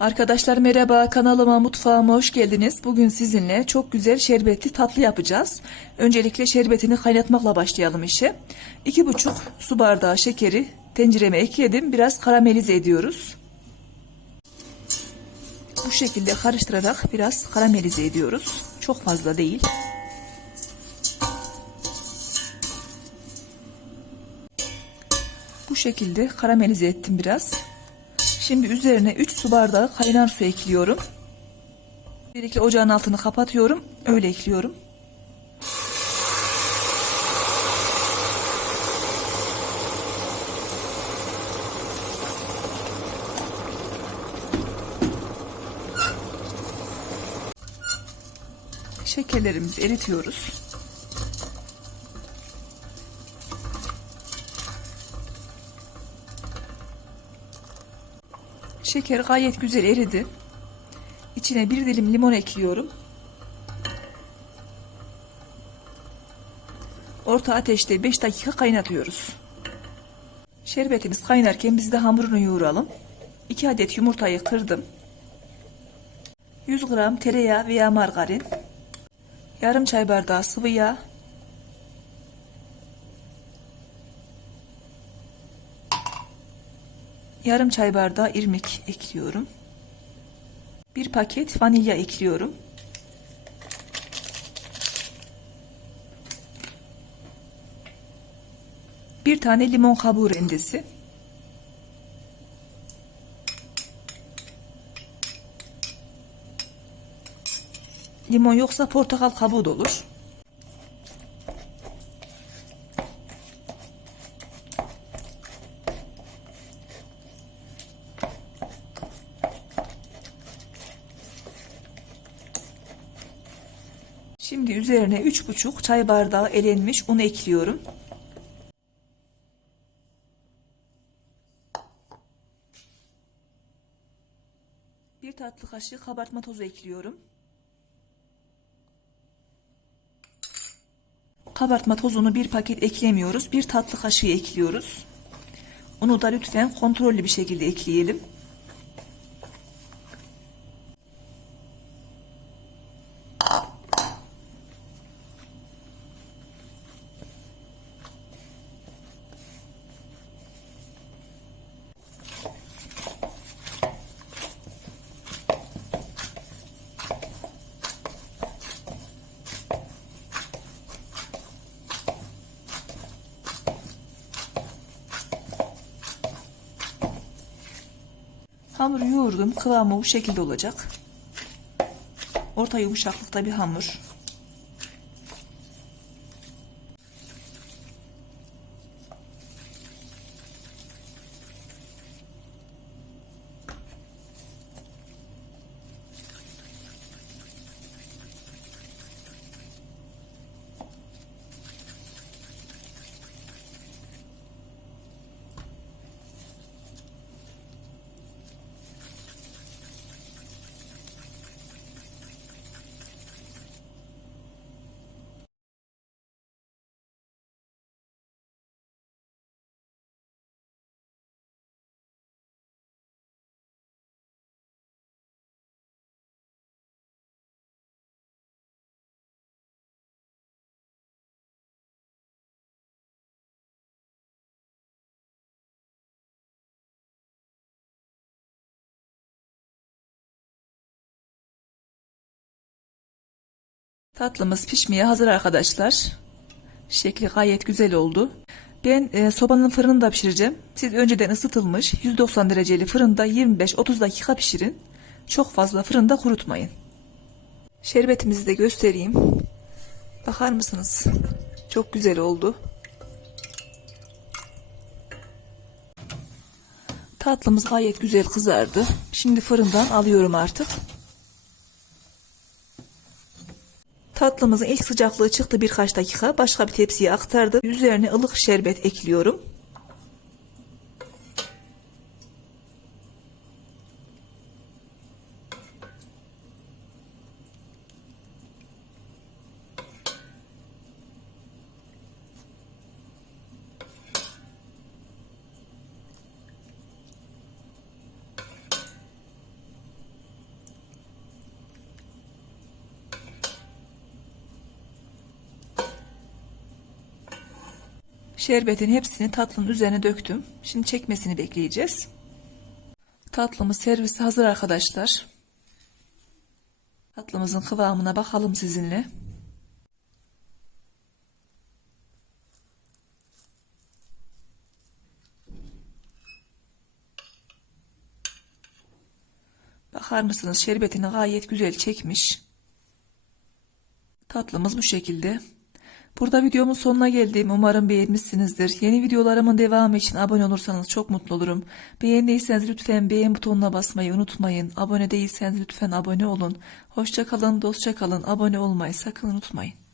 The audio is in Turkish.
Arkadaşlar merhaba kanalıma mutfağıma hoş geldiniz. Bugün sizinle çok güzel şerbetli tatlı yapacağız. Öncelikle şerbetini kaynatmakla başlayalım işe. 2,5 su bardağı şekeri tencereme ekledim. Biraz karamelize ediyoruz. Bu şekilde karıştırarak biraz karamelize ediyoruz. Çok fazla değil. Bu şekilde karamelize ettim biraz. Şimdi üzerine 3 su bardağı kaynar su ekliyorum. Öncelikle ocağın altını kapatıyorum. Öyle ekliyorum. Şekerlerimizi eritiyoruz. Şeker gayet güzel eridi. İçine bir dilim limon ekliyorum. Orta ateşte 5 dakika kaynatıyoruz. Şerbetimiz kaynarken biz de hamurunu yoğuralım. 2 adet yumurtayı kırdım. 100 gram tereyağı veya margarin. Yarım çay bardağı sıvı yağ. Yarım çay bardağı irmik ekliyorum. Bir paket vanilya ekliyorum. Bir tane limon kabuğu rendesi. Limon yoksa portakal kabuğu da olur. Şimdi üzerine 3,5 çay bardağı elenmiş un ekliyorum. Bir tatlı kaşığı kabartma tozu ekliyorum. Kabartma tozunu bir paket eklemiyoruz. Bir tatlı kaşığı ekliyoruz. Unu da lütfen kontrollü bir şekilde ekleyelim. Hamuru yoğurdum. Kıvamı bu şekilde olacak. Orta yumuşaklıkta bir hamur. Tatlımız pişmeye hazır arkadaşlar. Şekli gayet güzel oldu. Ben e, sobanın fırınında pişireceğim. Siz önceden ısıtılmış 190 dereceli fırında 25-30 dakika pişirin. Çok fazla fırında kurutmayın. Şerbetimizi de göstereyim. Bakar mısınız? Çok güzel oldu. Tatlımız gayet güzel kızardı. Şimdi fırından alıyorum artık. Tatlımızın ilk sıcaklığı çıktı birkaç dakika. Başka bir tepsiye aktardım. Üzerine ılık şerbet ekliyorum. Şerbetin hepsini tatlının üzerine döktüm. Şimdi çekmesini bekleyeceğiz. Tatlımız servise hazır arkadaşlar. Tatlımızın kıvamına bakalım sizinle. Bakar mısınız şerbetini gayet güzel çekmiş. Tatlımız bu şekilde. Burada videomun sonuna geldim. Umarım beğenmişsinizdir. Yeni videolarımın devamı için abone olursanız çok mutlu olurum. Beğendiyseniz lütfen beğen butonuna basmayı unutmayın. Abone değilseniz lütfen abone olun. Hoşça kalın, dostça kalın. Abone olmayı sakın unutmayın.